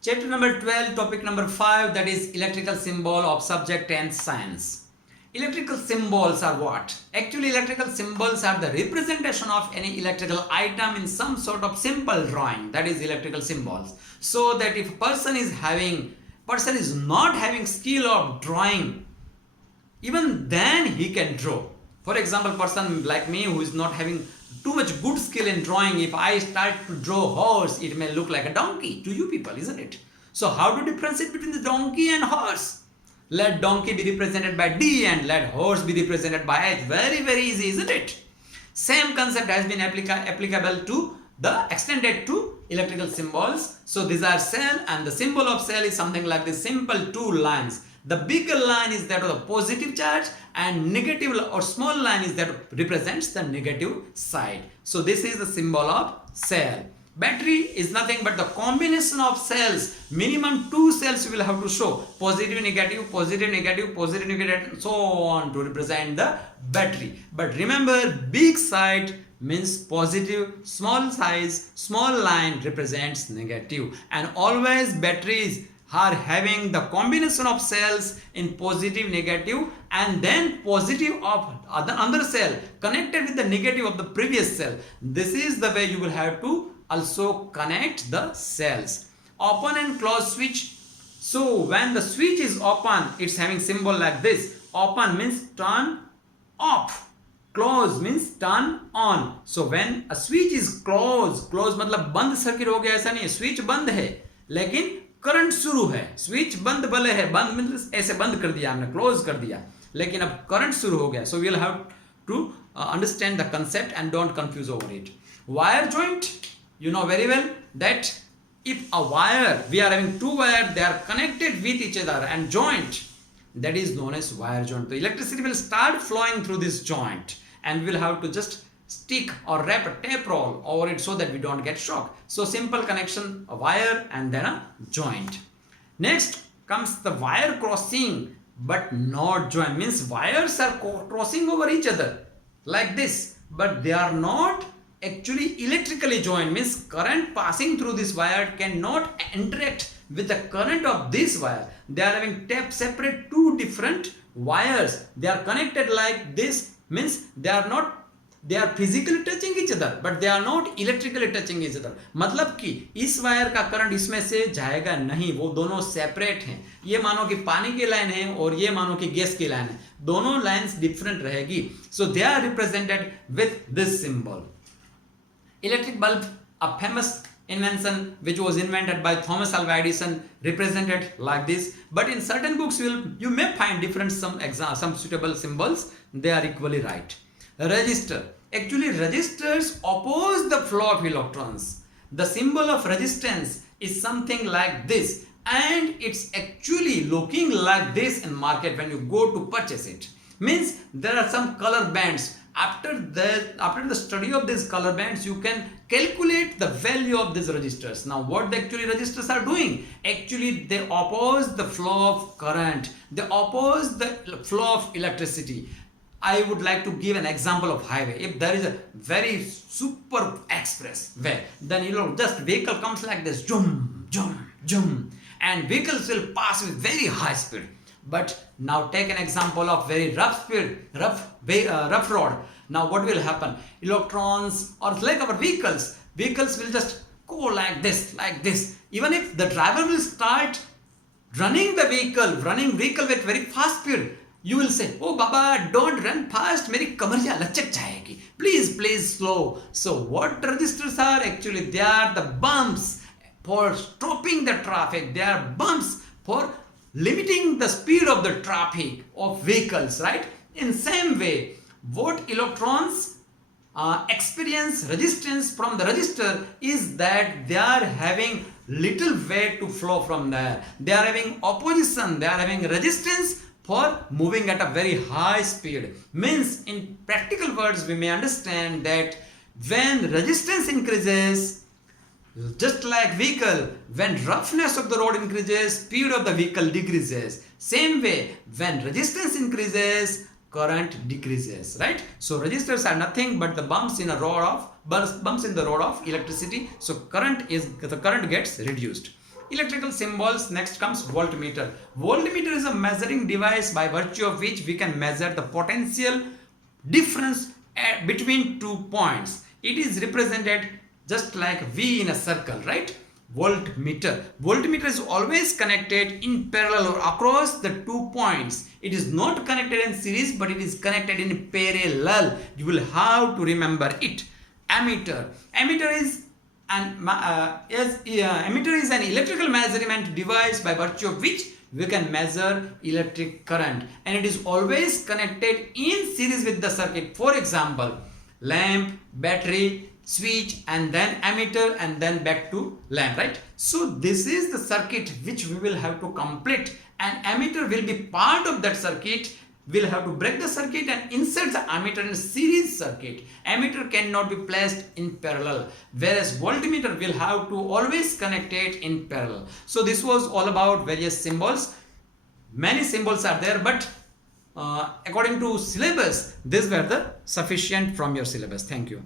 Chapter number 12, topic number 5, that is electrical symbol of subject and science. Electrical symbols are what? Actually, electrical symbols are the representation of any electrical item in some sort of simple drawing. That is electrical symbols. So that if a person is not having skill of drawing, even then he can draw. For example, person like me who is not having too much good skill in drawing, if I start to draw horse, it may look like a donkey to you people, isn't it? So how to differentiate between the donkey and horse? Let donkey be represented by D and let horse be represented by H. Very, very easy, isn't it? Same concept has been applicable to the extended to electrical symbols. So these are cell, and the symbol of cell is something like this simple two lines. The bigger line is that of the positive charge, and negative or small line is that represents the negative side. So this is the symbol of cell. Battery is nothing but the combination of cells. Minimum 2 cells you will have to show. Positive, negative, positive, negative, positive, negative, and so on to represent the battery. But remember, big side means positive, small size, small line represents negative. And always batteries are having the combination of cells in positive, negative, and then positive of another cell connected with the negative of the previous cell. This is the way you will have to also connect the cells. Open and close switch. So when the switch is open, it's having symbol like this. Open means turn off, close means turn on. So when a switch is closed मतलब बंद circuit हो गया, ऐसा नहीं है, switch बंद है लेकिन करंट शुरू है. स्विच बंद भले है, बंद मतलब ऐसे बंद कर दिया हमने, क्लोज कर दिया, लेकिन अब करंट शुरू हो गया. So we'll have to understand the concept and don't confuse over it. Wire joint, you know very well that if a wire, we are having two wires, they are connected with each other and joint, that is known as wire joint. The electricity will start flowing through this joint, and we'll have to just stick or wrap a tape roll over it so that we don't get shock. So simple connection, a wire and then a joint. Next comes the wire crossing but not joint, means wires are crossing over each other like this, but they are not actually electrically joined, means current passing through this wire cannot interact with the current of this wire. They are having separate two different wires. They are connected like this, means they are physically touching each other but they are not electrically touching each other. मतलब कि इस wire का current इसमें से जाएगा नहीं, वो दोनों सेपरेट हैं. ये मानो कि पानी की लाइन है और ये मानो कि गैस की लाइन है, दोनों लाइंस डिफरेंट रहेगी. So they are represented with this symbol. Electric bulb, a famous invention which was invented by Thomas Alva Edison, represented like this. But in certain books you may find different some suitable symbols. They are equally right. Resistor. Actually, resistors oppose the flow of electrons. The symbol of resistance is something like this, and it's actually looking like this in market when you go to purchase it. Means there are some color bands. After the study of these color bands, you can calculate the value of these resistors. Now what actually resistors are doing? Actually they oppose the flow of current. They oppose the flow of electricity. I would like to give an example of highway. If there is a very super express way, then just vehicle comes like this, jum, jum, jum, and vehicles will pass with very high speed. But now take an example of very rough road. Now what will happen? Electrons, or like our vehicles will just go like this. Even if the driver will start running vehicle with very fast speed, you will say, oh Baba, don't run fast, meri kamariya lachak jayegi, please slow. So what resistors are? Actually they are the bumps for stopping the traffic. They are bumps for limiting the speed of the traffic of vehicles, right? In same way, what electrons experience resistance from the resistor is that they are having little way to flow from there. They are having opposition, they are having resistance for moving at a very high speed. Means in practical words, we may understand that when resistance increases, just like vehicle, when roughness of the road increases, speed of the vehicle decreases. Same way, when resistance increases, current decreases, right? So resistors are nothing but the bumps in the road of electricity. So current gets reduced. electrical symbols. Next comes voltmeter. Voltmeter is a measuring device by virtue of which we can measure the potential difference between 2 points. It is represented just like V in a circle, right? Voltmeter. Voltmeter is always connected in parallel or across the 2 points. It is not connected in series, but it is connected in parallel. You will have to remember it. Ammeter. Ammeter is an electrical measurement device by virtue of which we can measure electric current, and it is always connected in series with the circuit. For example, lamp, battery, switch, and then ammeter, and then back to lamp, right? So this is the circuit which we will have to complete, and ammeter will be part of that circuit. We'll have to break the circuit and insert the ammeter in a series circuit. Ammeter cannot be placed in parallel, whereas voltmeter will have to always connect it in parallel. So this was all about various symbols. Many symbols are there, but according to syllabus, these were the sufficient from your syllabus. Thank you.